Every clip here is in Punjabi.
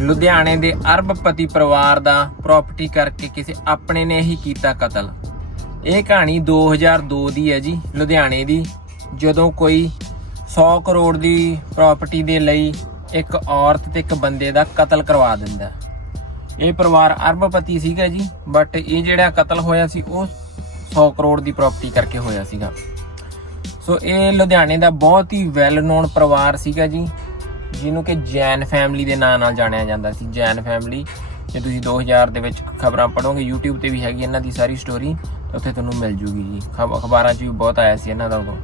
ਲੁਧਿਆਣੇ ਦੇ ਅਰਬਪਤੀ ਪਰਿਵਾਰ ਦਾ ਪ੍ਰਾਪਰਟੀ ਕਰਕੇ ਕਿਸੇ ਆਪਣੇ ਨੇ ਹੀ ਕੀਤਾ ਕਤਲ। ਇਹ ਕਹਾਣੀ 2002 ਦੀ ਹੈ ਜੀ, ਲੁਧਿਆਣੇ ਦੀ। ਜਦੋਂ ਕੋਈ 100 ਕਰੋੜ ਦੀ ਪ੍ਰਾਪਰਟੀ ਦੇ ਲਈ ਇੱਕ ਔਰਤ ਤੇ ਇੱਕ ਬੰਦੇ ਦਾ ਕਤਲ ਕਰਵਾ ਦਿੰਦਾ ਇਹ ਪਰਿਵਾਰ ਅਰਬਪਤੀ ਸੀਗਾ ਜੀ ਬਟ ਇਹ ਜਿਹੜਾ ਕਤਲ ਹੋਇਆ ਸੀ, ਉਹ 100 ਕਰੋੜ ਦੀ ਪ੍ਰਾਪਰਟੀ ਕਰਕੇ ਹੋਇਆ ਸੀਗਾ। ਸੋ ਇਹ ਲੁਧਿਆਣੇ ਦਾ ਬਹੁਤ ਹੀ ਵੈਲ ਨੋਨ ਪਰਿਵਾਰ ਸੀਗਾ ਜੀ। ਜਿਹਨੂੰ ਕਿ ਜੈਨ ਫੈਮਿਲੀ ਦੇ ਨਾਂ ਨਾਲ ਜਾਣਿਆ ਜਾਂਦਾ ਸੀ, ਜੈਨ ਫੈਮਿਲੀ ਜੇ ਤੁਸੀਂ 2000 ਦੇ ਵਿੱਚ ਖਬਰਾਂ ਪੜੋਗੇ YouTube ਤੇ ਵੀ ਹੈਗੀ ਇਹਨਾਂ ਦੀ ਸਾਰੀ ਸਟੋਰੀ ਉੱਥੇ ਤੁਹਾਨੂੰ ਮਿਲ ਜੂਗੀ ਜੀ। ਖਬ- ਅਖਬਾਰਾਂ 'ਚ ਵੀ ਬਹੁਤ ਆਇਆ ਸੀ ਇਹਨਾਂ ਦਾ ਉਦੋਂ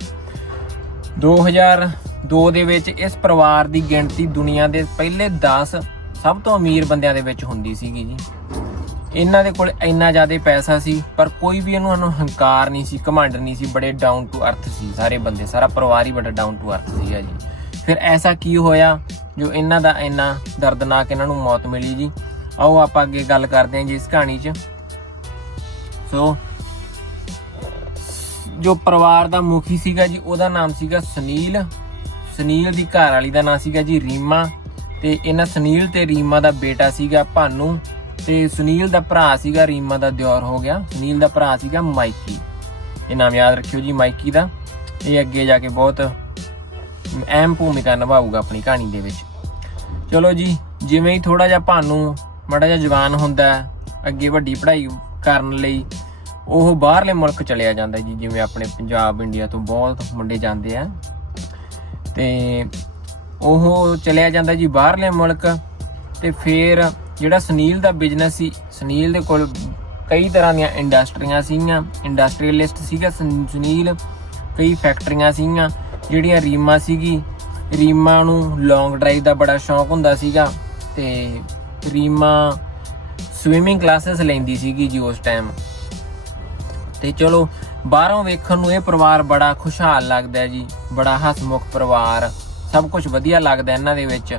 2002 ਦੇ ਵਿੱਚ ਇਸ ਪਰਿਵਾਰ ਦੀ ਗਿਣਤੀ ਦੁਨੀਆ ਦੇ ਪਹਿਲੇ 10 ਸਭ ਤੋਂ ਅਮੀਰ ਬੰਦਿਆਂ ਦੇ ਵਿੱਚ ਹੁੰਦੀ ਸੀਗੀ ਜੀ। ਇਹਨਾਂ ਦੇ ਕੋਲ ਇੰਨਾ ਜ਼ਿਆਦਾ ਪੈਸਾ ਸੀ, ਪਰ ਕੋਈ ਵੀ ਇਹਨਾਂ ਨੂੰ ਹੰਕਾਰ ਨਹੀਂ ਸੀ, ਘਮੰਡ ਨਹੀਂ ਸੀ, ਬੜੇ ਡਾਊਨ ਟੂ ਅਰਥ ਸੀ ਸਾਰੇ ਬੰਦੇ, ਸਾਰਾ ਪਰਿਵਾਰ ਹੀ ਬੜਾ ਡਾਊਨ ਟੂ ਅਰਥ ਸੀਗਾ ਜੀ। ਫਿਰ ਐਸਾ ਕੀ ਹੋਇਆ ਜੋ ਇਹਨਾਂ ਦਾ ਇੰਨਾ ਦਰਦਨਾਕ ਇਹਨਾਂ ਨੂੰ ਮੌਤ ਮਿਲੀ ਜੀ? ਆਓ ਆਪਾਂ ਅੱਗੇ ਗੱਲ ਕਰਦੇ ਹਾਂ ਜੀ ਇਸ ਕਹਾਣੀ 'ਚ। ਸੋ, ਜੋ ਪਰਿਵਾਰ ਦਾ ਮੁਖੀ ਸੀਗਾ ਜੀ, ਉਹਦਾ ਨਾਮ ਸੀਗਾ ਸੁਨੀਲ। ਸੁਨੀਲ ਦੀ ਘਰ ਵਾਲੀ ਦਾ ਨਾਮ ਸੀਗਾ ਜੀ ਰੀਮਾ ਤੇ ਇਹਨਾਂ ਸੁਨੀਲ ਤੇ ਰੀਮਾ ਦਾ ਬੇਟਾ ਸੀਗਾ ਭਾਨੂ ਤੇ ਸੁਨੀਲ ਦਾ ਭਰਾ ਸੀਗਾ ਰੀਮਾ ਦਾ ਦਿਓਰ ਹੋ ਗਿਆ। ਸੁਨੀਲ ਦਾ ਭਰਾ ਸੀਗਾ ਮਾਈਕੀ। ਇਹ ਨਾਮ ਯਾਦ ਰੱਖਿਓ ਜੀ ਮਾਈਕੀ ਦਾ। ਇਹ ਅੱਗੇ ਜਾ ਕੇ ਬਹੁਤ ਅਹਿਮ ਭੂਮਿਕਾ ਨਿਭਾਊਗਾ ਆਪਣੀ ਕਹਾਣੀ ਦੇ ਵਿੱਚ। ਚਲੋ ਜੀ, ਜਿਵੇਂ ਹੀ ਥੋੜਾ ਜਿਹਾ ਭਾਨੂ ਮਾੜਾ ਜਿਹਾ ਜਵਾਨ ਹੁੰਦਾ, ਅੱਗੇ ਵੱਡੀ ਪੜ੍ਹਾਈ ਕਰਨ ਲਈ ਉਹ ਬਾਹਰਲੇ ਮੁਲਕ ਚਲਿਆ ਜਾਂਦਾ ਜੀ, ਜਿਵੇਂ ਆਪਣੇ ਪੰਜਾਬ, ਇੰਡੀਆ ਤੋਂ ਬਹੁਤ ਮੁੰਡੇ ਜਾਂਦੇ ਆ। ਤੇ ਉਹ ਚਲਿਆ ਜਾਂਦਾ ਜੀ ਬਾਹਰਲੇ ਮੁਲਕ ਤੇ ਫਿਰ ਜਿਹੜਾ ਸੁਨੀਲ ਦਾ ਬਿਜ਼ਨਸ ਸੀ, ਸੁਨੀਲ ਦੇ ਕੋਲ ਕਈ ਤਰ੍ਹਾਂ ਦੀਆਂ ਇੰਡਸਟਰੀਆਂ ਸੀਗੀਆਂ ਇੰਡਸਟਰੀਅਲਿਸਟ ਸੀਗਾ ਸੁਨ- ਸੁਨੀਲ, ਕਈ ਫੈਕਟਰੀਆਂ ਸੀਗੀਆਂ। ਜਿਹੜੀਆਂ ਰੀਮਾ ਸੀਗੀ, ਰੀਮਾ ਨੂੰ ਲੌਂਗ ਡਰਾਈਵ ਦਾ ਬੜਾ ਸ਼ੌਂਕ ਹੁੰਦਾ ਸੀਗਾ ਤੇ ਰੀਮਾ ਸਵਿਮਿੰਗ ਕਲਾਸਿਸ ਲੈਂਦੀ ਸੀਗੀ ਜੀ ਉਸ ਟਾਈਮ ਤੇ ਚਲੋ, ਬਾਹਰੋਂ ਵੇਖਣ ਨੂੰ ਇਹ ਪਰਿਵਾਰ ਬੜਾ ਖੁਸ਼ਹਾਲ ਲੱਗਦਾ ਹੈ ਜੀ, ਬੜਾ ਹਸਮੁਖ ਪਰਿਵਾਰ, ਸਭ ਕੁਝ ਵਧੀਆ ਲੱਗਦਾ ਇਹਨਾਂ ਦੇ ਵਿੱਚ।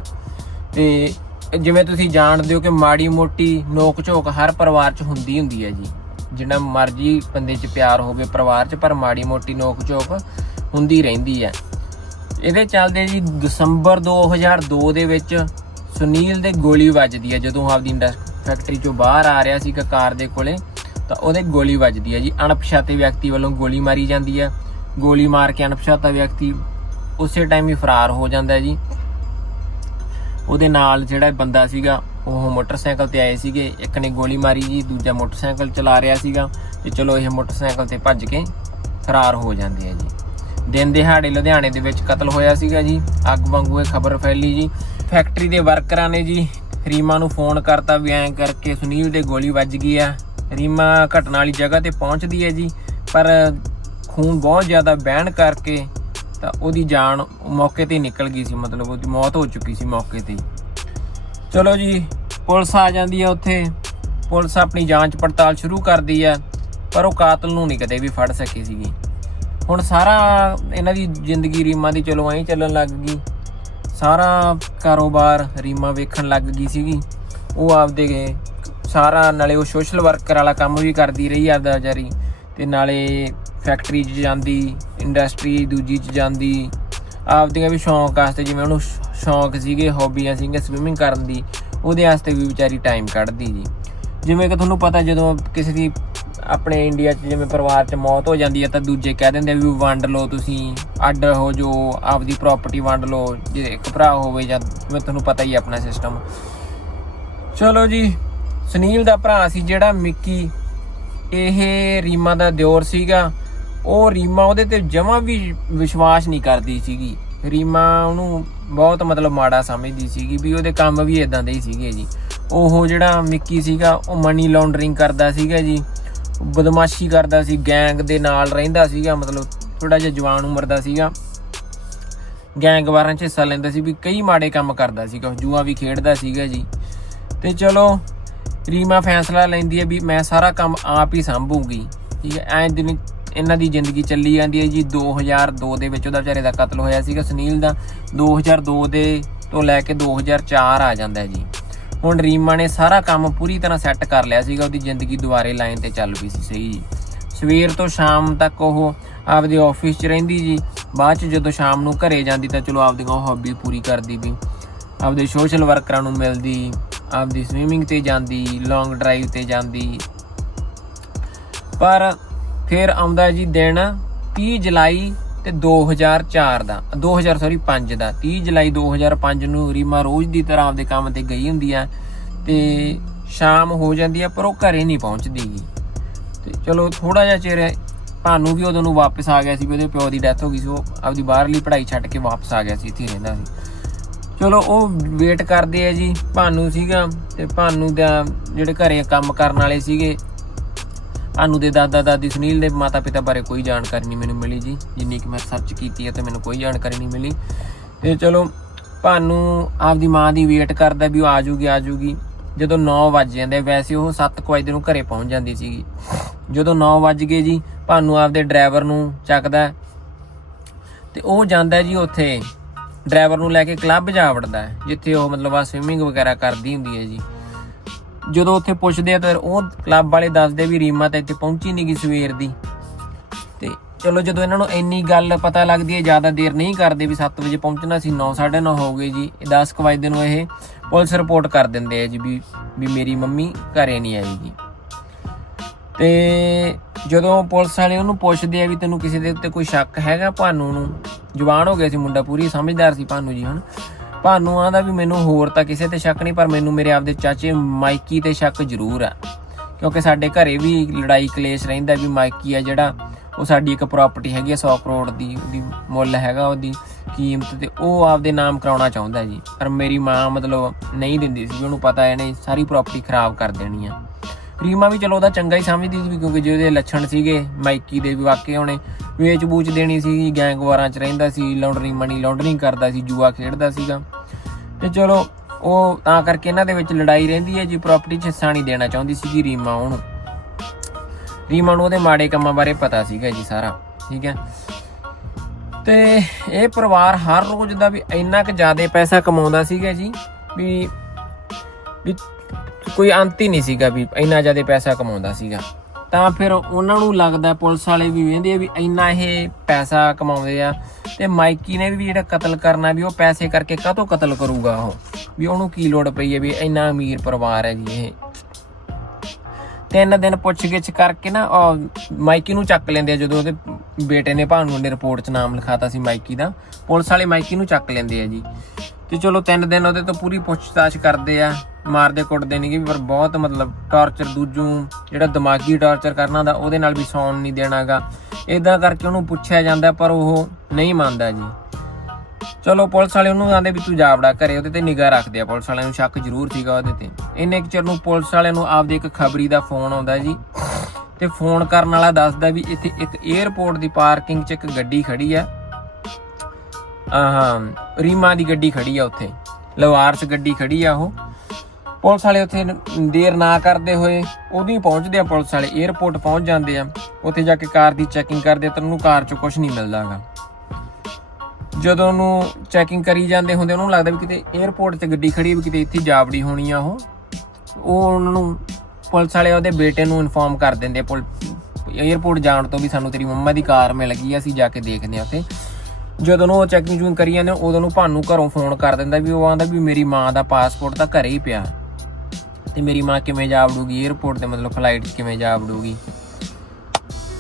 ਤੇ ਜਿਵੇਂ ਤੁਸੀਂ ਜਾਣਦੇ ਹੋ ਕਿ ਮਾੜੀ ਮੋਟੀ ਨੋਕ ਝੋਕ ਹਰ ਪਰਿਵਾਰ 'ਚ ਹੁੰਦੀ ਹੁੰਦੀ ਹੈ ਜੀ। ਜਿੰਨਾ ਮਰਜ਼ੀ ਬੰਦੇ 'ਚ ਪਿਆਰ ਹੋਵੇ ਪਰਿਵਾਰ 'ਚ, ਪਰ ਮਾੜੀ ਮੋਟੀ ਨੋਕ ਝੋਕ ਹੁੰਦੀ ਰਹਿੰਦੀ ਹੈ। ਇਹਦੇ ਚੱਲਦੇ ਜੀ ਦਸੰਬਰ 2002 ਦੇ ਵਿੱਚ ਸੁਨੀਲ ਦੇ ਗੋਲੀ ਵੱਜਦੀ ਹੈ। ਜਦੋਂ ਆਪਦੀ ਇੰਡਸ- ਫੈਕਟਰੀ ਚੋਂ ਬਾਹਰ ਆ ਰਿਹਾ ਸੀ ਕਾਰ ਦੇ ਕੋਲੇ, ਤਾਂ ਉਹਦੇ ਗੋਲੀ ਵੱਜਦੀ ਹੈ ਜੀ। ਅਣਪਛਾਤੇ ਵਿਅਕਤੀ ਵੱਲੋਂ ਗੋਲੀ ਮਾਰੀ ਜਾਂਦੀ ਹੈ। ਗੋਲੀ ਮਾਰ ਕੇ ਅਣਪਛਾਤਾ ਵਿਅਕਤੀ ਉਸੇ ਟਾਈਮ ਹੀ ਫਰਾਰ ਹੋ ਜਾਂਦਾ ਹੈ ਜੀ। ਉਹਦੇ ਨਾਲ ਜਿਹੜਾ ਬੰਦਾ ਸੀਗਾ, ਉਹ ਮੋਟਰਸਾਈਕਲ ਤੇ ਆਏ ਸੀਗੇ। ਇੱਕ ਨੇ ਗੋਲੀ ਮਾਰੀ ਜੀ, ਦੂਜਾ ਮੋਟਰਸਾਈਕਲ ਚਲਾ ਰਿਹਾ ਸੀਗਾ। ਤੇ ਚਲੋ ਇਹ ਮੋਟਰਸਾਈਕਲ ਤੇ ਭੱਜ ਕੇ ਫਰਾਰ ਹੋ ਜਾਂਦੇ ਆ ਜੀ। ਦਿਨ ਦਿਹਾੜੇ ਲੁਧਿਆਣੇ ਦੇ ਵਿੱਚ ਕਤਲ ਹੋਇਆ ਸੀਗਾ ਜੀ। ਅੱਗ ਵਾਂਗੂ ਇਹ ਖਬਰ ਫੈਲੀ ਜੀ। ਫੈਕਟਰੀ ਦੇ ਵਰਕਰਾਂ ਨੇ ਜੀ ਰੀਮਾ ਨੂੰ ਫੋਨ ਕਰਤਾ ਵੀ ਐਂ ਕਰਕੇ ਸੁਨੀਲ ਦੇ ਗੋਲੀ ਵੱਜ ਗਈ ਆ। ਰੀਮਾ ਘਟਨਾ ਵਾਲੀ ਜਗ੍ਹਾ ਤੇ ਪਹੁੰਚਦੀ ਹੈ ਜੀ, ਪਰ ਖੂਨ ਬਹੁਤ ਜ਼ਿਆਦਾ ਬਹਿਣ ਕਰਕੇ ਤਾਂ ਉਹਦੀ ਜਾਨ ਮੌਕੇ ਤੇ ਨਿਕਲ ਗਈ ਸੀ, ਮਤਲਬ ਉਹਦੀ ਮੌਤ ਹੋ ਚੁੱਕੀ ਸੀ ਮੌਕੇ ਤੇ ਚਲੋ ਜੀ, ਪੁਲਿਸ ਆ ਜਾਂਦੀ ਹੈ ਉੱਥੇ। ਪੁਲਿਸ ਆਪਣੀ ਜਾਂਚ ਪੜਤਾਲ ਸ਼ੁਰੂ ਕਰਦੀ ਹੈ, ਪਰ ਉਹ ਕਾਤਲ ਨੂੰ ਨਹੀਂ ਕਦੇ ਵੀ ਫੜ ਸਕੀ ਸੀਗੀ। ਹੁਣ ਸਾਰਾ ਇਹਨਾਂ ਦੀ ਜ਼ਿੰਦਗੀ ਰੀਮਾ ਦੀ ਚਲੋ ਐਂ ਚੱਲਣ ਲੱਗ ਗਈ। ਸਾਰਾ ਕਾਰੋਬਾਰ ਰੀਮਾ ਵੇਖਣ ਲੱਗ ਗਈ ਸੀਗੀ। ਉਹ ਆਪਦੇ ਗਏ ਸਾਰਾ ਨਾਲੇ ਉਹ ਸੋਸ਼ਲ ਵਰਕਰ ਵਾਲਾ ਕੰਮ ਵੀ ਕਰਦੀ ਰਹੀ ਆਪਦਾ ਵਿਚਾਰੀ। ਤੇ ਨਾਲੇ ਫੈਕਟਰੀ 'ਚ ਜਾਂਦੀ ਇੰਡਸਟਰੀ ਦੂਜੀ 'ਚ ਜਾਂਦੀ। ਆਪਦੀਆਂ ਵੀ ਸ਼ੌਂਕ ਵਾਸਤੇ ਜਿਵੇਂ ਉਹਨੂੰ ਸ਼- ਸ਼ੌਂਕ ਸੀਗੇ ਹੌਬੀਆਂ ਸੀਗੀਆਂ ਸਵਿਮਿੰਗ ਕਰਨ ਦੀ, ਉਹਦੇ ਵਾਸਤੇ ਵੀ ਵਿਚਾਰੀ ਟਾਈਮ ਕੱਢਦੀ ਜੀ। ਜਿਵੇਂ ਕਿ ਤੁਹਾਨੂੰ ਪਤਾ ਜਦੋਂ ਕਿਸੇ ਦੀ ਆਪਣੇ ਇੰਡੀਆ 'ਚ ਜਿਵੇਂ ਪਰਿਵਾਰ 'ਚ ਮੌਤ ਹੋ ਜਾਂਦੀ ਹੈ ਤਾਂ ਦੂਜੇ ਕਹਿ ਦਿੰਦੇ ਆ ਵੀ ਵੰਡ ਲਓ ਤੁਸੀਂ, ਅੱਡ ਹੋ ਜੋ, ਆਪਦੀ ਪ੍ਰਾਪਰਟੀ ਵੰਡ ਲਓ, ਜੇ ਇੱਕ ਭਰਾ ਹੋਵੇ ਜਾਂ ਮੈਂ ਤੁਹਾਨੂੰ ਪਤਾ ਹੀ ਆਪਣਾ ਸਿਸਟਮ ਚਲੋ ਜੀ, ਸੁਨੀਲ ਦਾ ਭਰਾ ਸੀ ਜਿਹੜਾ ਮਿੱਕੀ, ਇਹ ਰੀਮਾ ਦਾ ਦਿਓਰ ਸੀਗਾ। ਉਹ ਰੀਮਾ ਉਹਦੇ ਤੇ ਜਮਾਂ ਵੀ ਵਿਸ਼ਵਾਸ ਨਹੀਂ ਕਰਦੀ ਸੀਗੀ। ਰੀਮਾ ਉਹਨੂੰ ਬਹੁਤ ਮਤਲਬ ਮਾੜਾ ਸਮਝਦੀ ਸੀਗੀ ਵੀ ਉਹਦੇ ਕੰਮ ਵੀ ਇਦਾਂ ਦੇ ਹੀ ਸੀਗੇ ਜੀ। ਉਹ ਜਿਹੜਾ ਮਿੱਕੀ ਸੀਗਾ, ਉਹ ਮਨੀ ਲਾਂਡਰਿੰਗ ਕਰਦਾ ਸੀਗਾ ਜੀ। ਬਦਮਾਸ਼ੀ ਕਰਦਾ ਸੀ ਗੈਂਗ ਦੇ ਨਾਲ ਰਹਿੰਦਾ ਸੀਗਾ, ਮਤਲਬ ਥੋੜਾ ਜਿਹਾ ਜਵਾਨ ਉਮਰ ਦਾ ਸੀਗਾ। ਗੈਂਗ ਵਾਰਾਂ 'ਚ ਹਿੱਸਾ ਲੈਂਦਾ ਸੀ ਵੀ ਕਈ ਮਾੜੇ ਕੰਮ ਕਰਦਾ ਸੀਗਾ ਜੂਆ ਵੀ ਖੇਡਦਾ ਸੀਗਾ ਜੀ। ਤੇ ਚਲੋ, ਰੀਮਾ ਫੈਸਲਾ ਲੈਂਦੀ ਹੈ ਵੀ ਮੈਂ ਸਾਰਾ ਕੰਮ ਆਪ ਹੀ ਸੰਭੂਗੀ, ਠੀਕ ਹੈ? ਐਂ ਦਿਨ ਇਹਨਾਂ ਦੀ ਜ਼ਿੰਦਗੀ ਚੱਲੀ ਜਾਂਦੀ ਹੈ ਜੀ 2002 ਦੇ ਵਿੱਚ ਉਹਦਾ ਵਿਚਾਰੇ ਦਾ ਕਤਲ ਹੋਇਆ ਸੀਗਾ ਸੁਨੀਲ ਦਾ 2002 ਦੇ ਤੋਂ ਲੈ ਕੇ 2004 ਆ ਜਾਂਦਾ ਹੈ ਜੀ। ਹੁਣ ਰੀਮਾ ਨੇ ਸਾਰਾ ਕੰਮ ਪੂਰੀ ਤਰ੍ਹਾਂ ਸੈੱਟ ਕਰ ਲਿਆ ਸੀਗਾ, ਉਹਦੀ ਜ਼ਿੰਦਗੀ ਦੁਬਾਰੇ ਲਾਈਨ ਤੇ ਚੱਲ ਪਈ ਸੀ, ਸਹੀ ਜੀ। ਸਵੇਰ ਤੋਂ ਸ਼ਾਮ ਤੱਕ ਉਹ ਆਪਦੇ ਆਫਿਸ 'ਚ ਰਹਿੰਦੀ ਜੀ, ਬਾਅਦ 'ਚ ਜਦੋਂ ਸ਼ਾਮ ਨੂੰ ਘਰੇ ਜਾਂਦੀ ਤਾਂ ਚਲੋ ਆਪਦੀਆਂ ਹੌਬੀ ਪੂਰੀ ਕਰਦੀ ਵੀ। ਆਪਦੇ ਸੋਸ਼ਲ ਵਰਕਰਾਂ ਨੂੰ ਮਿਲਦੀ, ਆਪਦੀ ਸਵੀਮਿੰਗ ਤੇ ਜਾਂਦੀ ਲੌਂਗ ਡਰਾਈਵ ਤੇ ਜਾਂਦੀ। ਪਰ ਫਿਰ ਆਉਂਦਾ ਜੀ ਦਿਨ 30 ਜੁਲਾਈ ਤੇ 2004 ਦਾ 2000 ਸੌਰੀ 5 ਦਾ। 30 ਜੁਲਾਈ 2005 ਨੂੰ ਰੀਮਾ ਰੋਜ਼ ਦੀ ਤਰ੍ਹਾਂ ਆਪਦੇ ਕੰਮ ਤੇ ਗਈ ਹੁੰਦੀ ਆ ਤੇ ਸ਼ਾਮ ਹੋ ਜਾਂਦੀ ਆ, ਪਰ ਉਹ ਘਰੇ ਨਹੀਂ ਪਹੁੰਚਦੀ ਗੀ। ਤੇ ਚਲੋ ਥੋੜਾ ਜਿਹਾ ਚਿਰ ਭਾਨੂ ਵੀ ਉਦੋਂ ਨੂੰ ਵਾਪਸ ਆ ਗਿਆ ਸੀ ਵੀ ਉਹਦੇ ਪਿਓ ਦੀ ਡੈਥ ਹੋ ਗਈ ਸੀ, ਉਹ ਆਪਦੀ ਬਾਹਰਲੀ ਪੜ੍ਹਾਈ ਛੱਡ ਕੇ ਵਾਪਸ ਆ ਗਿਆ ਸੀ, ਇੱਥੇ ਰਹਿੰਦਾ ਸੀ। ਚਲੋ ਉਹ ਵੇਟ ਕਰਦੇ ਆ ਜੀ, ਭਾਨੂ ਸੀਗਾ ਤੇ ਭਾਨੂ ਦਾ ਜਿਹੜੇ ਘਰੇ ਕੰਮ ਕਰਨ ਵਾਲੇ ਸੀਗੇ ਤੁਹਾਨੂੰ ਦੇ ਦਾਦਾ ਦਾਦੀ ਸੁਨੀਲ ਦੇ ਮਾਤਾ ਪਿਤਾ ਬਾਰੇ ਕੋਈ ਜਾਣਕਾਰੀ ਨਹੀਂ ਮੈਨੂੰ ਮਿਲੀ ਜੀ। ਜਿੰਨੀ ਕਿ ਮੈਂ ਸਰਚ ਕੀਤੀ ਹੈ ਤੇ ਮੈਨੂੰ ਕੋਈ ਜਾਣਕਾਰੀ ਨਹੀਂ ਮਿਲੀ। ਤੇ ਚਲੋ, ਭਾਨੂ ਆਪਦੀ ਮਾਂ ਦੀ ਵੇਟ ਕਰਦਾ ਵੀ ਉਹ ਆ ਜੂਗੀ ਆ ਜੂਗੀ। ਜਦੋਂ 9 ਵੱਜ ਜਾਂਦੇ, ਵੈਸੇ ਉਹ 7 ਵਜੇ ਨੂੰ ਘਰੇ ਪਹੁੰਚ ਜਾਂਦੀ ਸੀਗੀ। ਜਦੋਂ 9 ਵੱਜ ਗਏ ਜੀ, ਭਾਨੂ ਆਪਦੇ ਡਰਾਈਵਰ ਨੂੰ ਚੱਕਦਾ। ਤੇ ਉਹ ਜਾਂਦਾ ਜੀ ਉੱਥੇ ਡਰਾਈਵਰ ਨੂੰ ਲੈ ਕੇ ਕਲੱਬ ਜਾ ਵੜਦਾ, ਜਿੱਥੇ ਉਹ ਮਤਲਬ ਆ ਸਵਿਮਿੰਗ ਵਗੈਰਾ ਕਰਦੀ ਹੁੰਦੀ ਹੈ ਜੀ। ਜਦੋਂ ਉੱਥੇ ਪੁੱਛਦੇ ਆ ਤਾਂ ਉਹ ਕਲੱਬ ਵਾਲੇ ਦੱਸਦੇ ਵੀ ਰੀਮਾ ਤਾਂ ਇੱਥੇ ਪਹੁੰਚੀ ਨਹੀਂ ਗਈ ਸਵੇਰ ਦੀ। ਤੇ ਚਲੋ ਜਦੋਂ ਇਹਨਾਂ ਨੂੰ ਇੰਨੀ ਗੱਲ ਪਤਾ ਲੱਗਦੀ ਹੈ, ਜ਼ਿਆਦਾ ਦੇਰ ਨਹੀਂ ਕਰਦੇ ਵੀ 7 ਵਜੇ ਪਹੁੰਚਣਾ ਸੀ 9:30 ਹੋ ਗਏ ਜੀ। 10 ਕੁ ਵਜੇ ਨੂੰ ਇਹ ਪੁਲਿਸ ਰਿਪੋਰਟ ਕਰ ਦਿੰਦੇ ਆ ਜੀ ਵੀ ਵੀ ਮੇਰੀ ਮੰਮੀ ਘਰੇ ਨਹੀਂ ਆਏਗੀ ਤੇ ਜਦੋਂ ਪੁਲਿਸ ਵਾਲੇ ਉਹਨੂੰ ਪੁੱਛਦੇ ਆ ਵੀ ਤੈਨੂੰ ਕਿਸੇ ਦੇ ਉੱਤੇ ਕੋਈ ਸ਼ੱਕ ਹੈਗਾ ਭਾਨੂ ਨੂੰ? ਜਵਾਨ ਹੋ ਗਿਆ ਸੀ ਮੁੰਡਾ, ਪੂਰੀ ਸਮਝਦਾਰ ਸੀ ਭਾਨੂ ਜੀ ਹੁਣ। ਭਾਨੂ ਆਂਦਾ ਵੀ ਮੈਨੂੰ ਹੋਰ ਤਾਂ ਕਿਸੇ ਤੇ ਸ਼ੱਕ ਨਹੀਂ, ਪਰ ਮੈਨੂੰ ਮੇਰੇ ਆਪਦੇ ਚਾਚੇ ਮਾਈਕੀ ਤੇ ਸ਼ੱਕ ਜ਼ਰੂਰ ਆ। ਕਿਉਂਕਿ ਸਾਡੇ ਘਰੇ ਵੀ ਲੜਾਈ ਕਲੇਸ਼ ਰਹਿੰਦਾ ਵੀ ਮਾਈਕੀ ਆ ਜਿਹੜਾ, ਉਹ ਸਾਡੀ ਇੱਕ ਪ੍ਰਾਪਰਟੀ ਹੈਗੀ ਆ 100 ਕਰੋੜ ਦੀ ਉਹਦੀ ਮੁੱਲ ਹੈਗਾ ਉਹਦੀ ਕੀਮਤ ਤੇ ਉਹ ਆਪਦੇ ਨਾਮ ਕਰਾਉਣਾ ਚਾਹੁੰਦਾ ਜੀ। ਪਰ ਮੇਰੀ ਮਾਂ ਮਤਲਬ ਨਹੀਂ ਦਿੰਦੀ ਸੀ, ਉਹਨੂੰ ਪਤਾ ਇਹਨੇ ਸਾਰੀ ਪ੍ਰਾਪਰਟੀ ਖਰਾਬ ਕਰ ਦੇਣੀ ਆ। ਰੀਮਾ ਵੀ ਚਲੋ ਉਹਦਾ ਚੰਗਾ ਹੀ ਸਮਝਦੀ ਸੀ ਕਿਉਂਕਿ ਜੇ ਉਹਦੇ ਲੱਛਣ ਸੀਗੇ, ਮਾਈਕੀ ਦੇ ਵੀ ਵਾਕੇ ਹੋਣੇ ਵੇਚ ਬੂਚ ਦੇਣੀ ਸੀਗੀ ਗੈਂਗਵਾਰਾਂ 'ਚ ਰਹਿੰਦਾ ਸੀ ਲਾਉਂਡਰੀ ਮਨੀ ਲੌਂਡਰਿੰਗ ਕਰਦਾ ਸੀ, ਜੂਆ ਖੇਡਦਾ ਸੀਗਾ। ਤੇ ਚਲੋ, ਉਹ ਤਾਂ ਕਰਕੇ ਇਹਨਾਂ ਦੇ ਵਿੱਚ ਲੜਾਈ ਰਹਿੰਦੀ ਹੈ ਜੀ ਪ੍ਰਾਪਰਟੀ 'ਚ ਹਿੱਸਾ ਨਹੀਂ ਦੇਣਾ ਚਾਹੁੰਦੀ ਸੀਗੀ ਰੀਮਾ ਉਹਨੂੰ। ਰੀਮਾ ਨੂੰ ਉਹਦੇ ਮਾੜੇ ਕੰਮਾਂ ਬਾਰੇ ਪਤਾ ਸੀਗਾ ਜੀ ਸਾਰਾ, ਠੀਕ ਹੈ। ਤੇ ਇਹ ਪਰਿਵਾਰ ਹਰ ਰੋਜ਼ ਦਾ ਵੀ ਇੰਨਾ ਕੁ ਜ਼ਿਆਦਾ ਪੈਸਾ ਕਮਾਉਂਦਾ ਸੀਗਾ ਜੀ, ਵੀ ਵੀ ਕੋਈ ਅੰਤ ਹੀ ਨਹੀਂ ਸੀਗਾ ਵੀ ਇੰਨਾ ਜ਼ਿਆਦਾ ਪੈਸਾ ਕਮਾਉਂਦਾ ਸੀਗਾ। ਤਾਂ ਫਿਰ ਉਹਨਾਂ ਨੂੰ ਲੱਗਦਾ ਪੁਲਿਸ ਵਾਲੇ ਵੀ ਵੇਂਦੇ ਆ ਵੀ ਇੰਨਾ ਇਹ ਪੈਸਾ ਕਮਾਉਂਦੇ ਆ ਤੇ ਮਾਈਕੀ ਨੇ ਵੀ ਜਿਹੜਾ ਕਤਲ ਕਰਨਾ ਵੀ ਉਹ ਪੈਸੇ ਕਰਕੇ ਕਾਹਤੋਂ ਕਤਲ ਕਰੂਗਾ ਉਹ? ਵੀ ਉਹਨੂੰ ਕੀ ਲੋੜ ਪਈ ਹੈ ਵੀ ਇੰਨਾ ਅਮੀਰ ਪਰਿਵਾਰ ਹੈ ਜੀ ਇਹ? ਤਿੰਨ ਦਿਨ ਪੁੱਛਗਿੱਛ ਕਰਕੇ ਨਾ ਮਾਈਕੀ ਨੂੰ ਚੱਕ ਲੈਂਦੇ ਆ ਜਦੋਂ ਉਹਦੇ ਬੇਟੇ ਨੇ ਭਾਨੂੰ ਨੇ ਰਿਪੋਰਟ 'ਚ ਨਾਮ ਲਿਖਾਤਾ ਸੀ ਮਾਈਕੀ ਦਾ। ਪੁਲਿਸ ਵਾਲੇ ਮਾਈਕੀ ਨੂੰ ਚੱਕ ਲੈਂਦੇ ਆ ਜੀ। ਤੇ ਚਲੋ ਤਿੰਨ ਦਿਨ ਉਹਦੇ ਤੋਂ ਪੂਰੀ ਪੁੱਛਤਾਛ ਕਰਦੇ ਆ। ਮਾਰਦੇ ਕੁੱਟਦੇ ਨਹੀਂਗੇ ਪਰ ਬਹੁਤ ਮਤਲਬ ਟਾਰਚਰ ਦੂਜੂ ਜਿਹੜਾ ਦਿਮਾਗੀ ਟਾਰਚਰ ਕਰਨਾ ਦਾ ਉਹਦੇ ਨਾਲ ਵੀ ਸੌਣ ਨਹੀਂ ਦੇਣਾਗਾ। ਇਦਾਂ ਕਰਕੇ ਉਹਨੂੰ ਪੁੱਛਿਆ ਜਾਂਦਾ, ਪਰ ਉਹ ਨਹੀਂ ਮੰਨਦਾ ਜੀ। ਚਲੋ ਪੁਲਿਸ ਵਾਲੇ ਉਹਨੂੰ ਆਂਦੇ ਵੀ ਤੂੰ ਜਾਵੜਾ ਘਰੇ, ਉਹਦੇ ਤੇ ਨਿਗਾਹ ਰੱਖਦੇ ਆ। ਪੁਲਿਸ ਵਾਲਿਆਂ ਨੂੰ ਸ਼ੱਕ ਜ਼ਰੂਰ ਸੀਗਾ ਉਹਦੇ ਤੇ। ਇੰਨੇ ਕੁ ਚਿਰ ਨੂੰ ਪੁਲਿਸ ਵਾਲਿਆਂ ਨੂੰ ਆਪਦੇ ਇੱਕ ਖਬਰੀ ਦਾ ਫੋਨ ਆਉਂਦਾ ਜੀ। ਤੇ ਫੋਨ ਕਰਨ ਵਾਲਾ ਦੱਸਦਾ ਵੀ ਇੱਥੇ ਇੱਕ 에ਅਰਪੋਰਟ ਦੀ ਪਾਰਕਿੰਗ 'ਚ ਇੱਕ ਗੱਡੀ ਖੜੀ ਆ। ਆਹਾਂ, ਰੀਮਾ ਦੀ ਗੱਡੀ ਖੜੀ ਆ ਉੱਥੇ। ਲਵਾਰ 'ਚ ਗੱਡੀ ਖੜੀ ਆ ਉਹ। ਪੁਲਿਸ ਵਾਲੇ ਉੱਥੇ ਦੇਰ ਨਾ ਕਰਦੇ ਹੋਏ ਉਦੋਂ ਹੀ ਪਹੁੰਚਦੇ ਆ ਪੁਲਿਸ ਵਾਲੇ 에어ਪੋਰਟ ਪਹੁੰਚ ਜਾਂਦੇ ਆ। ਉੱਥੇ ਜਾ ਕੇ ਕਾਰ ਦੀ ਚੈਕਿੰਗ ਕਰਦੇ ਤਾਂ ਉਹਨੂੰ ਕਾਰ 'ਚੋਂ ਕੁਝ ਨਹੀਂ ਮਿਲਦਾਗਾ। ਜਦੋਂ ਉਹਨੂੰ ਚੈਕਿੰਗ ਕਰੀ ਜਾਂਦੇ ਹੁੰਦੇ, ਉਹਨੂੰ ਲੱਗਦਾ ਵੀ ਕਿਤੇ 에어ਪੋਰਟ 'ਚ ਗੱਡੀ ਖੜੀ ਵੀ ਕਿਤੇ ਇੱਥੇ ਜਾਵੜੀ ਹੋਣੀ ਆ ਉਹ। ਉਹ ਉਹਨਾਂ ਨੂੰ ਪੁਲਿਸ ਵਾਲੇ ਉਹਦੇ ਬੇਟੇ ਨੂੰ ਇਨਫੋਰਮ ਕਰ ਦਿੰਦੇ ਪੁਲ 에어ਪੋਰਟ ਜਾਣ ਤੋਂ ਵੀ ਸਾਨੂੰ ਤੇਰੀ ਮੰਮਾ ਦੀ ਕਾਰ ਮਿਲ ਗਈ ਆ, ਅਸੀਂ ਜਾ ਕੇ ਦੇਖਦੇ ਆ ਉੱਥੇ। ਜਦੋਂ ਉਹ ਚੈਕਿੰਗ ਜੂਨ ਕਰੀ ਜਾਂਦੇ ਉਦੋਂ ਨੂੰ ਭਾਨੂ ਘਰੋਂ ਫੋਨ ਕਰ ਦਿੰਦਾ ਵੀ ਉਹ ਆਂਦਾ ਵੀ ਮੇਰੀ ਮਾਂ ਦਾ ਪਾਸਪੋਰਟ ਤਾਂ ਘਰੇ ਹੀ ਪਿਆ। ਤੇ ਮੇਰੀ ਮਾਂ ਕਿਵੇਂ ਜਾ ਵੜੂਗੀ? 에ਅਰਪੋਰਟ ਤੇ ਮਤਲਬ ਫਲਾਈਟ 'ਚ ਕਿਵੇਂ ਜਾ ਵੜੂਗੀ?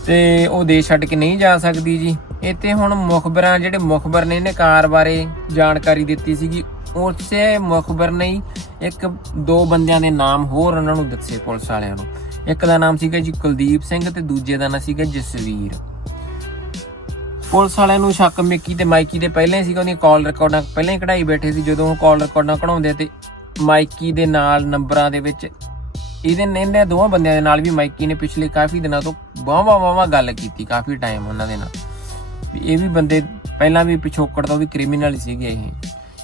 ਤੇ ਉਹ ਦੇਸ਼ ਛੱਡ ਕੇ ਨਹੀਂ ਜਾ ਸਕਦੀ ਜੀ। ਇੱਥੇ ਹੁਣ ਮੁਖਬਰਾਂ, ਜਿਹੜੇ ਮੁਖਬਰ ਨੇ ਇਹਨੇ ਕਾਰ ਬਾਰੇ ਜਾਣਕਾਰੀ ਦਿੱਤੀ ਸੀਗੀ ਉਸੇ ਮੁਖਬਰ ਨੇ ਇੱਕ, ਦੋ ਬੰਦਿਆਂ ਦੇ ਨਾਮ ਹੋਰ ਉਹਨਾਂ ਨੂੰ ਦੱਸੇ ਪੁਲਿਸ ਵਾਲਿਆਂ ਨੂੰ। ਇੱਕ ਦਾ ਨਾਮ ਸੀਗਾ ਜੀ ਕੁਲਦੀਪ ਸਿੰਘ ਤੇ ਦੂਜੇ ਦਾ ਨਾਮ ਸੀਗਾ ਜਸਵੀਰ। ਪੁਲਿਸ ਵਾਲਿਆਂ ਨੂੰ ਸ਼ੱਕ ਮਿੱਕੀ ਤੇ ਮਾਈਕੀ ਦੇ ਪਹਿਲਾਂ ਹੀ ਸੀਗਾ, ਉਹਦੀਆਂ ਕਾਲ ਰਿਕਾਰਡਾਂ ਪਹਿਲਾਂ ਹੀ ਕਢਾਈ ਬੈਠੇ ਸੀ, ਜਦੋਂ ਉਹ ਕਾਲ ਰਿਕਾਰਡਾਂ ਕਢਾਉਂਦੇ ਤੇ ਮਾਈਕੀ ਦੇ ਨਾਲ ਨੰਬਰਾਂ ਦੇ ਵਿੱਚ। ਇਹਦੇ ਨੇ ਦੋਵਾਂ ਬੰਦਿਆਂ ਦੇ ਨਾਲ ਵੀ ਮਾਈਕੀ ਨੇ ਪਿਛਲੇ ਕਾਫੀ ਦਿਨਾਂ ਤੋਂ ਬਾਵਾ ਬਾਵਾ ਗੱਲ ਕੀਤੀ, ਕਾਫੀ ਟਾਈਮ ਉਹਨਾਂ ਦੇ ਨਾਲ। ਵੀ ਇਹ ਵੀ ਬੰਦੇ ਪਹਿਲਾਂ ਵੀ ਪਿਛੋਕੜ ਤੋਂ ਵੀ ਕ੍ਰਿਮੀਨਲ ਸੀਗੇ ਇਹ।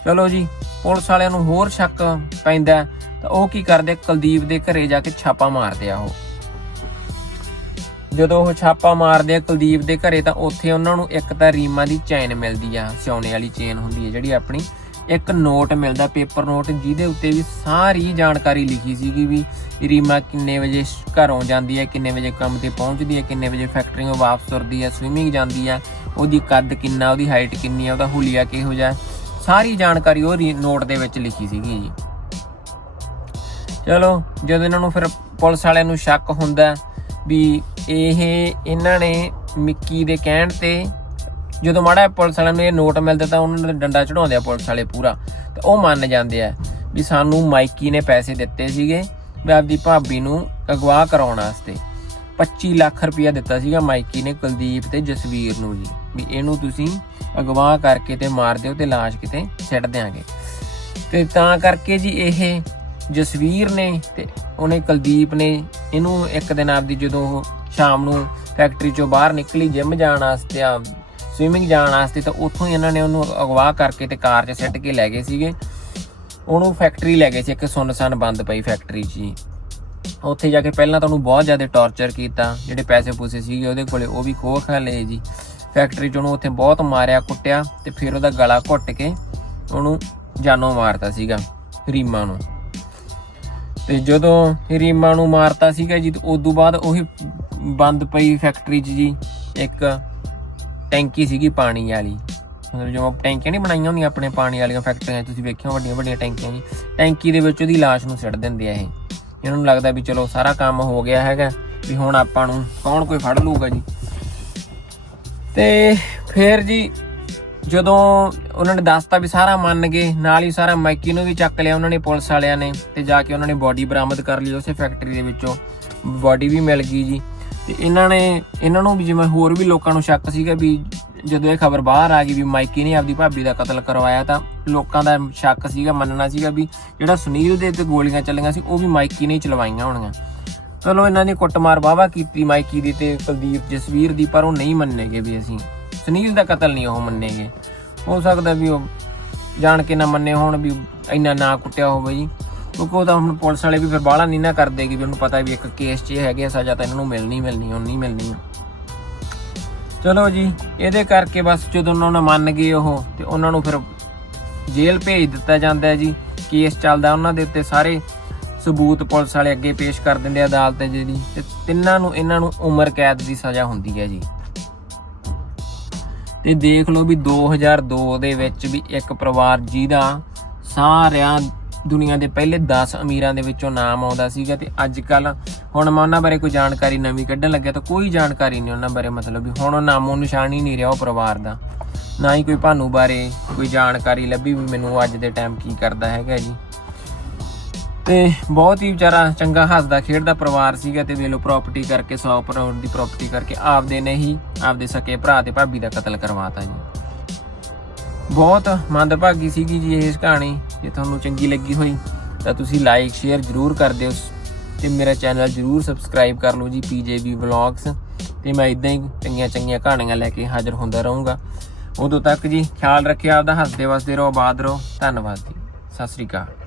ਚਲੋ ਜੀ, ਪੁਲਿਸ ਵਾਲਿਆਂ ਨੂੰ ਹੋਰ ਸ਼ੱਕ ਪੈਂਦਾ ਤਾਂ ਉਹ ਕੀ ਕਰਦੇ? ਕੁਲਦੀਪ ਦੇ ਘਰੇ ਜਾ ਕੇ ਛਾਪਾ ਮਾਰਦੇ ਆ ਉਹ। ਜਦੋਂ ਉਹ ਛਾਪਾ ਮਾਰਦੇ ਆ ਕੁਲਦੀਪ ਦੇ ਘਰੇ, ਤਾਂ ਉੱਥੇ ਉਹਨਾਂ ਨੂੰ ਇੱਕ ਤਾਂ ਰੀਮਾ ਦੀ ਚੈਨ ਮਿਲਦੀ ਆ, ਸਿਉਣੇ ਵਾਲੀ ਚੇਨ ਹੁੰਦੀ ਹੈ ਜਿਹੜੀ ਆਪਣੀ ਇੱਕ ਨੋਟ ਮਿਲਦਾ, ਪੇਪਰ ਨੋਟ, ਜਿਹਦੇ ਉੱਤੇ ਵੀ ਸਾਰੀ ਜਾਣਕਾਰੀ ਲਿਖੀ ਸੀਗੀ ਵੀ ਰੀਮਾ ਕਿੰਨੇ ਵਜੇ ਘਰੋਂ ਜਾਂਦੀ ਹੈ, ਕਿੰਨੇ ਵਜੇ ਕੰਮ ਤੇ ਪਹੁੰਚਦੀ ਹੈ, ਕਿੰਨੇ ਵਜੇ ਫੈਕਟਰੀੋਂ ਵਾਪਸ ਤੁਰਦੀ ਹੈ ਸਵਿਮਿੰਗ ਜਾਂਦੀ ਹੈ, ਉਹਦੀ ਕੱਦ ਕਿੰਨਾ, ਉਹਦੀ ਹਾਈਟ ਕਿੰਨੀ ਹੈ, ਉਹਦਾ ਹੁਲੀਆ ਕਿਹੋ ਜਿਹਾ ਸਾਰੀ ਜਾਣਕਾਰੀ ਉਹ ਰੀ- ਨੋਟ ਦੇ ਵਿੱਚ ਲਿਖੀ ਸੀਗੀ ਜੀ। ਚਲੋ, ਜਦੋਂ ਇਹਨਾਂ ਨੂੰ ਫਿਰ ਪੁਲਿਸ ਵਾਲਿਆਂ ਨੂੰ ਸ਼ੱਕ ਹੁੰਦਾ ਵੀ ਇਹ, ਇਹਨਾਂ ਨੇ ਮਿੱਕੀ ਦੇ ਕਹਿਣ ਤੇ ਜਦੋਂ ਮਾੜਾ ਪੁਲਿਸ ਵਾਲਿਆਂ ਨੂੰ ਇਹ ਨੋਟ ਮਿਲਦਾ ਤਾਂ ਉਹਨਾਂ ਨੇ ਡੰਡਾ ਚੜਾਉਂਦੇ ਆ ਪੁਲਿਸ ਵਾਲੇ ਪੂਰਾ, ਤੇ ਉਹ ਮੰਨ ਜਾਂਦੇ ਆ ਵੀ ਸਾਨੂੰ ਮਾਈਕੀ ਨੇ ਪੈਸੇ ਦਿੱਤੇ ਸੀਗੇ ਵੀ ਆਪਦੀ ਭਾਬੀ ਨੂੰ ਅਗਵਾ ਕਰਾਉਣ ਵਾਸਤੇ। 25 ਲੱਖ ਰੁਪਇਆ ਦਿੱਤਾ ਸੀਗਾ ਮਾਈਕੀ ਨੇ ਕੁਲਦੀਪ ਤੇ ਜਸਵੀਰ ਨੂੰ ਜੀ, ਵੀ ਇਹਨੂੰ ਤੁਸੀਂ ਅਗਵਾ ਕਰਕੇ ਤੇ ਮਾਰ ਦਿਓ ਤੇ ਲਾਸ਼ ਕਿਤੇ ਛੱਡ ਦਿਆਂਗੇ। ਤੇ ਤਾਂ ਕਰਕੇ ਜੀ ਇਹ ਜਸਵੀਰ ਨੇ ਤੇ ਉਹਨੇ ਕੁਲਦੀਪ ਨੇ ਇਹਨੂੰ ਇੱਕ ਦਿਨ ਆਪਦੀ ਜਦੋਂ ਉਹ ਸ਼ਾਮ ਨੂੰ ਫੈਕਟਰੀ ਚੋਂ ਬਾਹਰ ਨਿਕਲੀ, ਜਿਮ ਜਾਣ ਵਾਸਤੇ ਆ ਸਵਿਮਿੰਗ ਜਾਣ ਵਾਸਤੇ ਤਾਂ ਉੱਥੋਂ ਹੀ ਇਹਨਾਂ ਨੇ ਉਹਨੂੰ ਅਗਵਾ ਕਰਕੇ ਤੇ ਕਾਰ 'ਚ ਸਿੱਟ ਕੇ ਲੈ ਗਏ ਸੀਗੇ। ਉਹਨੂੰ ਫੈਕਟਰੀ ਲੈ ਗਏ ਸੀ, ਇੱਕ ਸੁੰਨਸਾਨ ਬੰਦ ਪਈ ਫੈਕਟਰੀ 'ਚ ਜੀ ਉੱਥੇ ਜਾ ਕੇ ਪਹਿਲਾਂ ਤਾਂ ਉਹਨੂੰ ਬਹੁਤ ਜ਼ਿਆਦਾ ਟੌਰਚਰ ਕੀਤਾ, ਜਿਹੜੇ ਪੈਸੇ ਪੂਸੇ ਸੀਗੇ ਉਹਦੇ ਕੋਲੇ, ਉਹ ਵੀ ਖੋਹ ਖਾ ਲਏ ਜੀ। ਫੈਕਟਰੀ 'ਚ ਉਹਨੂੰ ਉੱਥੇ ਬਹੁਤ ਮਾਰਿਆ, ਕੁੱਟਿਆ ਤੇ ਫਿਰ ਉਹਦਾ ਗਲਾ ਘੁੱਟ ਕੇ ਉਹਨੂੰ ਜਾਨੋਂ ਮਾਰਤਾ ਸੀਗਾ, ਰੀਮਾ ਨੂੰ। ਤੇ ਜਦੋਂ ਰੀਮਾ ਨੂੰ ਮਾਰਤਾ ਸੀਗਾ ਜੀ, ਤੇ ਉਦੋਂ ਬਾਅਦ ਉਹੀ ਬੰਦ ਪਈ ਫੈਕਟਰੀ 'ਚ ਜੀ, ਇੱਕ ਟੈਂਕੀ ਸੀਗੀ ਪਾਣੀ ਵਾਲੀ। ਮਤਲਬ ਜਿਵੇਂ ਟੈਂਕੀਆਂ ਨਹੀਂ ਬਣਾਈਆਂ ਹੁੰਦੀਆਂ ਆਪਣੇ ਪਾਣੀ ਵਾਲੀਆਂ ਫੈਕਟਰੀਆਂ ਤੁਸੀਂ ਵੇਖਿਓ ਵੱਡੀਆਂ ਵੱਡੀਆਂ ਟੈਂਕੀਆਂ ਜੀ। ਟੈਂਕੀ ਦੇ ਵਿੱਚ ਉਹਦੀ ਲਾਸ਼ ਨੂੰ ਸਿੱਟ ਦਿੰਦੇ ਆ ਇਹ। ਇਹਨਾਂ ਨੂੰ ਲੱਗਦਾ ਵੀ ਚਲੋ ਸਾਰਾ ਕੰਮ ਹੋ ਗਿਆ ਹੈਗਾ, ਵੀ ਹੁਣ ਆਪਾਂ ਨੂੰ ਕੌਣ ਕੋਈ ਫੜ ਲੂਗਾ ਜੀ। ਤੇ ਫਿਰ ਜੀ ਜਦੋਂ ਉਹਨਾਂ ਨੇ ਦੱਸਤਾ ਵੀ ਸਾਰਾ ਮੰਨ ਗਏ, ਨਾਲ ਹੀ ਸਾਰਾ ਮਾਈਕੀ ਨੂੰ ਵੀ ਚੱਕ ਲਿਆ ਉਹਨਾਂ ਨੇ ਪੁਲਿਸ ਵਾਲਿਆਂ ਨੇ, ਤੇ ਜਾ ਕੇ ਉਹਨਾਂ ਨੇ ਬਾਡੀ ਬਰਾਮਦ ਕਰ ਲਈ ਉਸੇ ਫੈਕਟਰੀ ਦੇ ਵਿੱਚੋਂ। ਬਾਡੀ ਵੀ ਮਿਲ ਗਈ ਜੀ। ਤੇ ਇਹਨਾਂ ਨੇ, ਇਹਨਾਂ ਨੂੰ ਵੀ ਜਿਵੇਂ ਹੋਰ ਵੀ ਲੋਕਾਂ ਨੂੰ ਸ਼ੱਕ ਸੀਗਾ ਵੀ ਜਦੋਂ ਇਹ ਖਬਰ ਬਾਹਰ ਆ ਗਈ ਵੀ ਮਾਈਕੀ ਨੇ ਆਪਦੀ ਭਾਬੀ ਦਾ ਕਤਲ ਕਰਵਾਇਆ ਤਾਂ ਲੋਕਾਂ ਦਾ ਸ਼ੱਕ ਸੀਗਾ, ਮੰਨਣਾ ਸੀਗਾ ਵੀ ਜਿਹੜਾ ਸੁਨੀਲ ਦੇ ਤੇ ਗੋਲੀਆਂ ਚੱਲੀਆਂ ਸੀ, ਉਹ ਵੀ ਮਾਈਕੀ ਨੇ ਹੀ ਚਲਵਾਈਆਂ ਹੋਣਗੀਆਂ। ਚਲੋ ਇਹਨਾਂ ਨੇ ਕੁੱਟਮਾਰ ਵਾਹਵਾ ਕੀਤੀ ਮਾਈਕੀ ਦੀ ਤੇ ਕੁਲਦੀਪ, ਜਸਵੀਰ ਦੀ, ਪਰ ਉਹ ਨਹੀਂ ਮੰਨੇਗੇ ਵੀ ਅਸੀਂ। ਸੁਨੀਲ ਦਾ ਕਤਲ ਨਹੀਂ ਉਹ ਮੰਨੇਗੇ। ਹੋ ਸਕਦਾ ਵੀ ਉਹ ਜਾਣ ਕੇ ਨਾ ਮੰਨੇ ਹੋਣ ਵੀ ਇੰਨਾ ਨਾ ਕੁੱਟਿਆ ਹੋਵੇ ਜੀ। ਕਿਉਂਕਿ ਉਹ ਤਾਂ ਹੁਣ ਪੁਲਿਸ ਵਾਲੇ ਵੀ ਫਿਰ ਬਾਹਲਾ ਨਹੀਂ ਨਾ ਕਰਦੇ ਕਿ ਵੀ ਉਹਨੂੰ ਪਤਾ ਵੀ ਇੱਕ ਕੇਸ 'ਚ ਇਹ ਹੈਗੇ ਆ, ਸਜ਼ਾ ਤਾਂ ਇਹਨਾਂ ਨੂੰ ਮਿਲਣੀ ਮਿਲਣੀ ਹੁਣ ਨਹੀਂ ਮਿਲਣੀ ਚਲੋ ਜੀ ਇਹਦੇ ਕਰਕੇ ਬਸ ਜਦੋਂ ਉਹਨਾਂ ਨੂੰ ਮੰਨ ਗਏ ਉਹ ਤੇ ਉਹਨਾਂ ਨੂੰ ਫਿਰ ਜੇਲ੍ਹ ਭੇਜ ਦਿੱਤਾ ਜਾਂਦਾ ਹੈ ਜੀ। ਕੇਸ ਚੱਲਦਾ ਉਹਨਾਂ ਦੇ ਉੱਤੇ ਸਾਰੇ ਸਬੂਤ ਪੁਲਿਸ ਵਾਲੇ ਅੱਗੇ ਪੇਸ਼ ਕਰ ਦਿੰਦੇ ਆ ਅਦਾਲਤ ਜਿਹੜੀ ਤੇ ਤਿੰਨਾਂ ਨੂੰ ਇਹਨਾਂ ਨੂੰ ਉਮਰ ਕੈਦ ਦੀ ਸਜ਼ਾ ਹੁੰਦੀ ਹੈ ਜੀ। ਤੇ ਦੇਖ ਲਓ ਵੀ 2002 ਦੇ ਵਿੱਚ ਵੀ ਇੱਕ ਪਰਿਵਾਰ ਜਿਹਦਾ ਸਾਰਿਆਂ ਦੁਨੀਆ ਦੇ ਪਹਿਲੇ 10 ਅਮੀਰਾਂ ਦੇ ਵਿੱਚੋਂ ਨਾਮ ਆਉਂਦਾ ਸੀਗਾ ਤੇ ਅੱਜ ਕੱਲ ਹੁਣ ਮੈਂ ਉਹਨਾਂ ਬਾਰੇ ਕੋਈ ਜਾਣਕਾਰੀ ਨਵੀਂ ਕੱਢਣ ਲੱਗਿਆ ਤਾਂ ਕੋਈ ਜਾਣਕਾਰੀ ਨਹੀਂ ਉਹਨਾਂ ਬਾਰੇ ਮਤਲਬ ਵੀ ਹੁਣ ਉਹ ਨਾਮੋ ਨਿਸ਼ਾਨ ਹੀ ਨਹੀਂ ਰਿਹਾ ਉਹ ਪਰਿਵਾਰ ਦਾ। ਨਾ ਹੀ ਕੋਈ ਭਾਨੂ ਬਾਰੇ ਕੋਈ ਜਾਣਕਾਰੀ ਲੱਭੀ ਵੀ ਮੈਨੂੰ ਅੱਜ ਦੇ ਟਾਈਮ ਕੀ ਕਰਦਾ ਹੈਗਾ ਜੀ। ਤੇ ਬਹੁਤ ਹੀ ਵਿਚਾਰਾ ਚੰਗਾ ਹੱਸਦਾ, ਖੇਡਦਾ ਪਰਿਵਾਰ ਸੀਗਾ ਤੇ ਵੇਲੋ ਪ੍ਰਾਪਰਟੀ ਕਰਕੇ 100 ਕਰੋੜ ਦੀ ਪ੍ਰਾਪਰਟੀ ਕਰਕੇ ਆਪਦੇ ਨੇ ਹੀ ਆਪਦੇ ਸਕੇ ਭਰਾ ਤੇ ਭਾਬੀ ਦਾ ਕਤਲ ਕਰਵਾਤਾ ਜੀ। ਬਹੁਤ ਮੰਦਭਾਗੀ ਸੀਗੀ ਜੀ ਇਹ ਕਹਾਣੀ, ਜੇ ਤੁਹਾਨੂੰ ਚੰਗੀ ਲੱਗੀ ਹੋਈ, ਤਾਂ ਤੁਸੀਂ ਲਾਈਕ ਸ਼ੇਅਰ ਜਰੂਰ ਕਰ ਦਿਓ ਤੇ ਮੇਰਾ ਚੈਨਲ ਜਰੂਰ ਸਬਸਕ੍ਰਾਈਬ ਕਰ ਲਓ ਜੀ ਪੀਜੇਬੀ ਵਲੌਗਸ ਤੇ ਮੈਂ ਇਦਾਂ ਹੀ ਚੰਗੀਆਂ ਚੰਗੀਆਂ ਕਹਾਣੀਆਂ ਲੈ ਕੇ ਹਾਜ਼ਰ ਹੁੰਦਾ ਰਹੂੰਗਾ। ਉਦੋਂ ਤੱਕ ਜੀ ਖਿਆਲ ਰੱਖਿਓ, ਆਪਦਾ ਹੱਸਦੇ ਵਸਦੇ ਰਹੋ, ਆਬਾਦ ਰਹੋ। ਧੰਨਵਾਦ ਜੀ। ਸਤਿ ਸ੍ਰੀ ਅਕਾਲ।